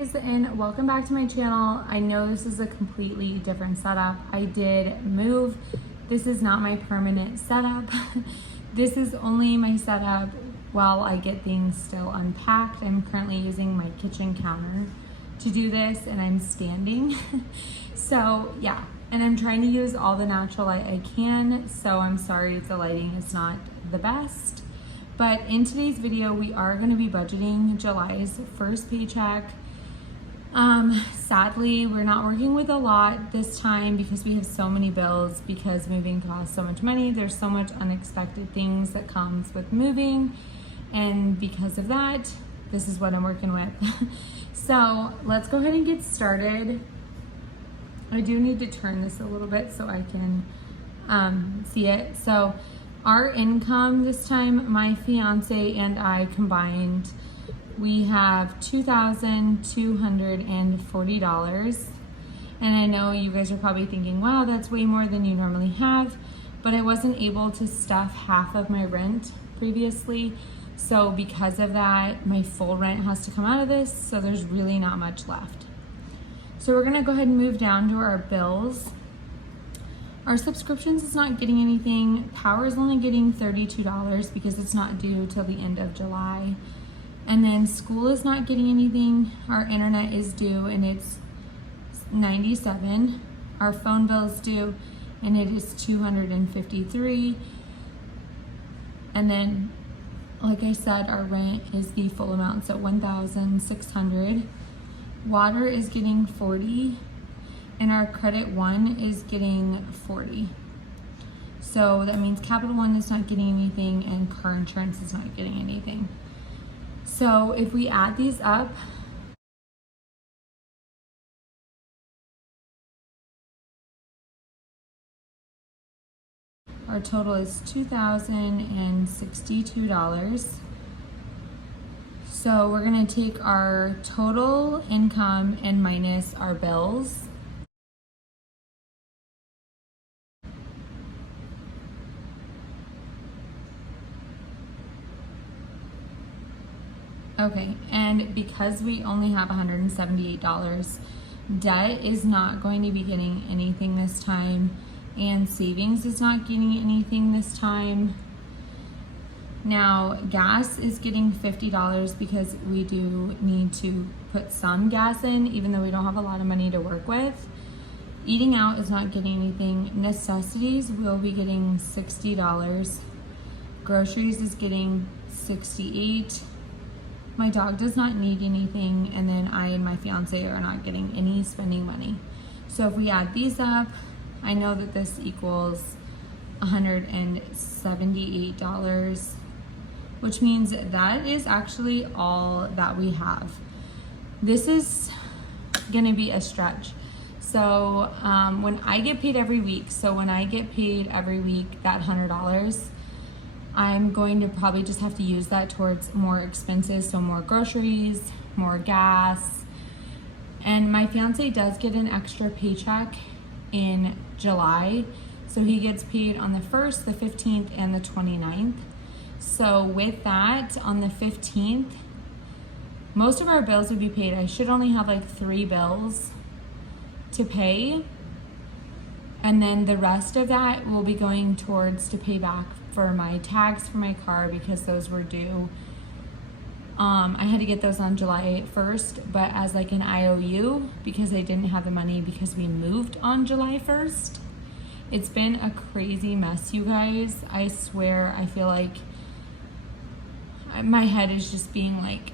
And welcome back to my channel. I know this is a completely different setup. I did move. This is not my permanent setup. This is only my setup while I get things still unpacked. I'm currently using my kitchen counter to do this and I'm standing. So yeah, and I'm trying to use all the natural light I can. So I'm sorry if the lighting is not the best. But in today's video, we are going to be budgeting July's first paycheck. Sadly, we're not working with a lot this time because we have so many bills, because moving costs so much money. There's so much unexpected things that comes with moving. And because of that, this is what I'm working with. So let's go ahead and get started. I do need to turn this a little bit so I can see it. So our income this time, my fiance and I combined, we have $2,240. And I know you guys are probably thinking, wow, that's way more than you normally have, but I wasn't able to stuff half of my rent previously. So because of that, my full rent has to come out of this. So there's really not much left. So we're gonna go ahead and move down to our bills. Our subscriptions is not getting anything. Power is only getting $32 because it's not due till the end of July. And then school is not getting anything. Our internet is due and it's $97. Our phone bill is due and it is $253. And then, like I said, our rent is the full amount, so $1,600. Water is getting $40, and our credit one is getting $40. So that means Capital One is not getting anything and car insurance is not getting anything. So if we add these up, our total is $2,062. So we're gonna take our total income and minus our bills. Okay, and because we only have $178, debt is not going to be getting anything this time, and savings is not getting anything this time. Now, gas is getting $50 because we do need to put some gas in, even though we don't have a lot of money to work with. Eating out is not getting anything. Necessities will be getting $60. Groceries is getting $68. My dog does not need anything, and then I and my fiance are not getting any spending money. So if we add these up, I know that this equals $178, which means that is actually all that we have. This is gonna be a stretch. So when I get paid every week, that $100, I'm going to probably just have to use that towards more expenses, so more groceries, more gas. And my fiance does get an extra paycheck in July. So he gets paid on the 1st, the 15th, and the 29th. So with that, on the 15th, most of our bills would be paid. I should only have like 3 bills to pay. And then the rest of that will be going towards to pay back for my tags for my car because those were due. I had to get those on July 1st, but as like an IOU because I didn't have the money because we moved on July 1st. It's been a crazy mess, you guys. I swear, I feel like my head is just being like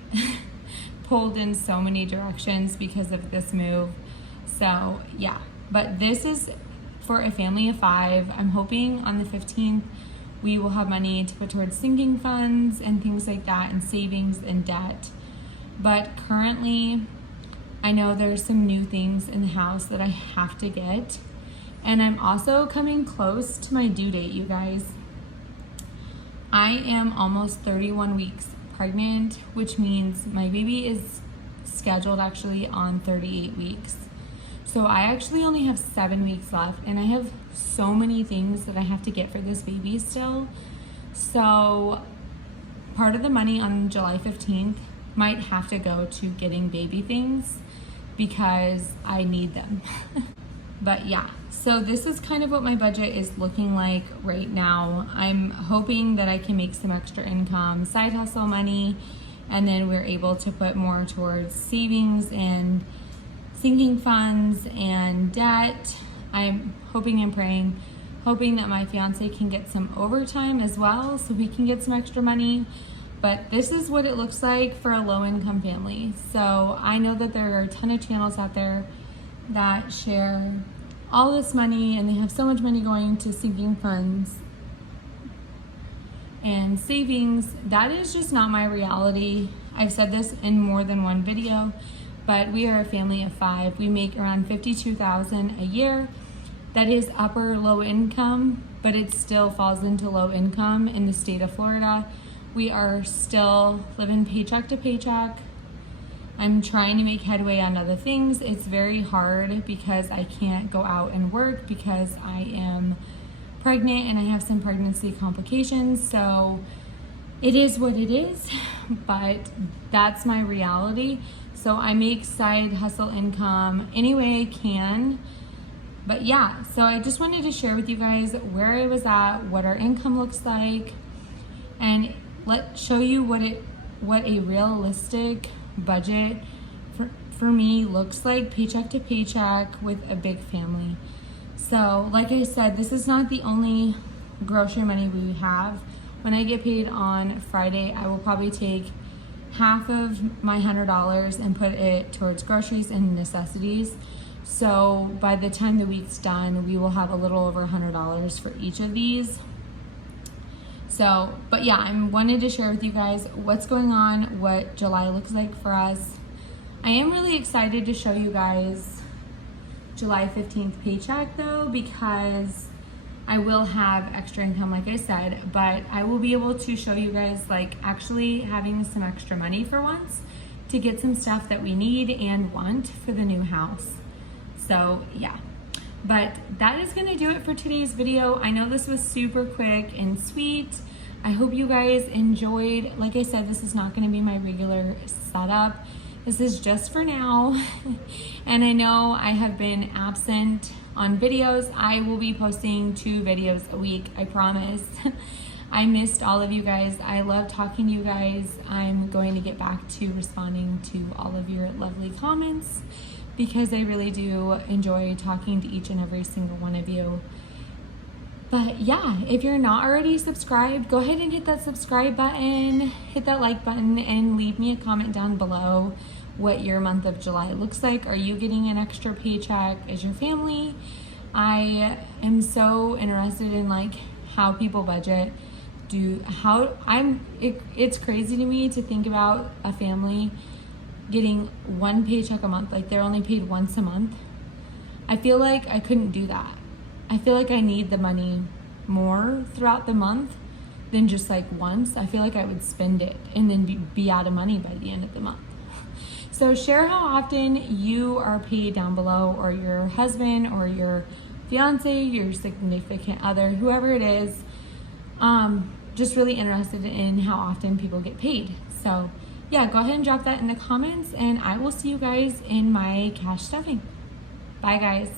pulled in so many directions because of this move. So yeah, but this is for a family of 5. I'm hoping on the 15th we will have money to put towards sinking funds and things like that, and savings and debt. But currently, I know there's some new things in the house that I have to get. And I'm also coming close to my due date, you guys. I am almost 31 weeks pregnant, which means my baby is scheduled actually on 38 weeks. So I actually only have 7 weeks left, and I have so many things that I have to get for this baby still. So part of the money on July 15th might have to go to getting baby things because I need them. But yeah, so this is kind of what my budget is looking like right now. I'm hoping that I can make some extra income, side hustle money, and then we're able to put more towards savings and sinking funds and debt. I'm hoping and praying, hoping that my fiance can get some overtime as well so we can get some extra money. But this is what it looks like for a low-income family. So I know that there are a ton of channels out there that share all this money, and they have so much money going to sinking funds and savings. That is just not my reality. I've said this in more than one video, but we are a family of 5. We make around $52,000 a year. That is upper low income, but it still falls into low income in the state of Florida. We are still living paycheck to paycheck. I'm trying to make headway on other things. It's very hard because I can't go out and work because I am pregnant and I have some pregnancy complications. So it is what it is, but that's my reality. So I make side hustle income any way I can. But yeah, so I just wanted to share with you guys where I was at, what our income looks like, and show you what a realistic budget for me looks like, paycheck to paycheck with a big family. So like I said, this is not the only grocery money we have. When I get paid on Friday, I will probably take half of my $100 and put it towards groceries and necessities. So by the time the week's done, we will have a little over $100 for each of these. So, but yeah, I wanted to share with you guys what's going on, what July looks like for us. I am really excited to show you guys July 15th paycheck though, because I will have extra income, like I said, but I will be able to show you guys like actually having some extra money for once to get some stuff that we need and want for the new house. So yeah, but that is gonna do it for today's video. I know this was super quick and sweet. I hope you guys enjoyed. Like I said, this is not gonna be my regular setup. This is just for now. And I know I have been absent on videos. I will be posting 2 videos a week, I promise. I missed all of you guys. I love talking to you guys. I'm going to get back to responding to all of your lovely comments because I really do enjoy talking to each and every single one of you. But yeah, if you're not already subscribed, go ahead and hit that subscribe button, hit that like button, and leave me a comment down below what your month of July looks like. Are you getting an extra paycheck as your family? I am so interested in like how people budget. It's crazy to me to think about a family getting 1 paycheck a month, like they're only paid once a month. I feel like I couldn't do that. I feel like I need the money more throughout the month than just like once. I feel like I would spend it and then be out of money by the end of the month. So share how often you are paid down below, or your husband or your fiance, your significant other, whoever it is. Just really interested in how often people get paid. So yeah, go ahead and drop that in the comments, and I will see you guys in my cash stuffing. Bye guys.